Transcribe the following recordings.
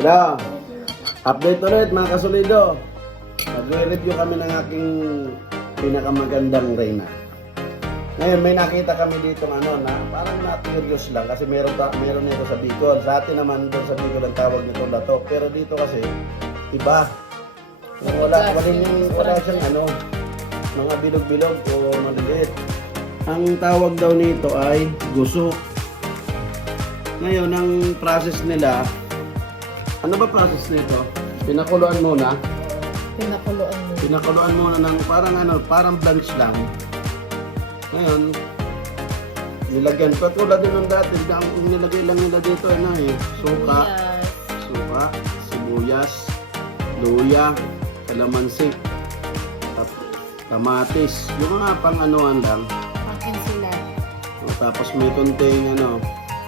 Update ulit mga kasulido. Magre-review kami ng aking pinakamagandang Reyna. Ngayon may nakita kami dito ano na parang na curious lang kasi meron ta, meron nito sa Bicol. Sa atin naman doon sa Bicol ang tawag nito lato. Pero dito kasi iba. Yung wala wala yung wala siyang ano mga bilog-bilog o maliliit. Ang tawag daw nito ay guso. Ngayon ang process nila ano ba process nito? Pinakuluan muna. Pinakuluan mo. Pinakuluan muna ng parang ano, parang blanch lang. Ngayon, nilagyan ko tulad din ng dati, ang nilagay lang nila dito ano eh, suka, Yes. suka, sibuyas, luya, kalamansi, kamatis, yung mga pang anuan lang. O, tapos may konting ano,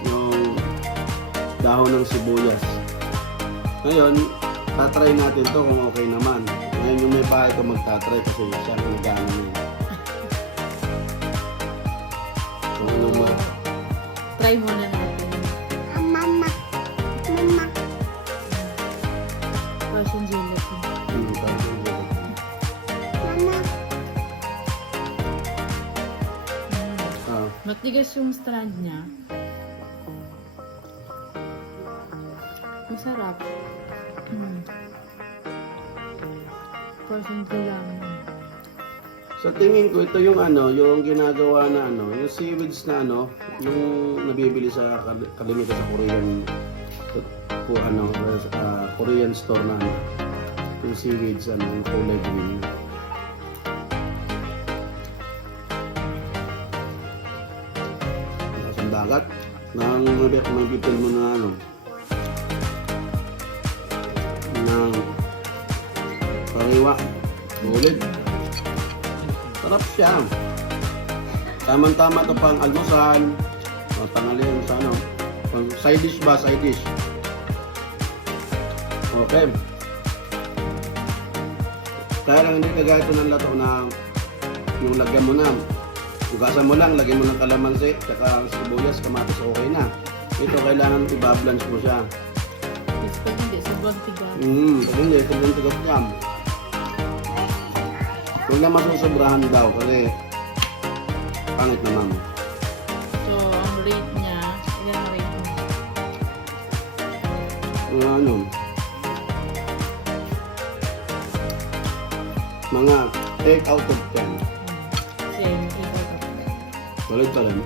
yung dahon ng sibuyas. Ngayon, tatry natin to kung okay naman. Ngayon yung may bahay ko magtatry kasi siya ang nag-ano niya. Kung ano mo. Try muna natin. Mama. Mama. Russian gelatin. Hmm, parang yung- Mama. Mm. Ah, Matigas yung strand niya. Masarap. Mm. Lang. Sa tingin ko, ito yung ano, yung ginagawa na ano, yung seaweeds na ano, yung nabibili sa kal- kalimitan sa Korean po ano, sa Korean store na ano, yung seaweeds ano, yung kulay green. Ang dagat, nang may pipil mo na ano, pariwa, ulit. Sarap siya. Tamang-tama to pang almusal. O tanghalian sa ano. Pang side dish ba? Side dish. Okay. Kaya lang hindi kagaya ito ng lato na yung lagyan mo na. Ugasan mo lang, lagyan mo ng kalamansi, tsaka sibuyas, kamatis, okay na. Ito kailangan i-balance mo siya. Yes, pag hindi, sobrang tigas. Mm, pag hindi, sobrang tigas yan. Huwag na masusobrahan daw kasi pangit naman. So, ang rate niya, ilan ang rate mo? Mga ano, mga 8 out of 10. Hmm. Same, ikaw to. Solid pa rin.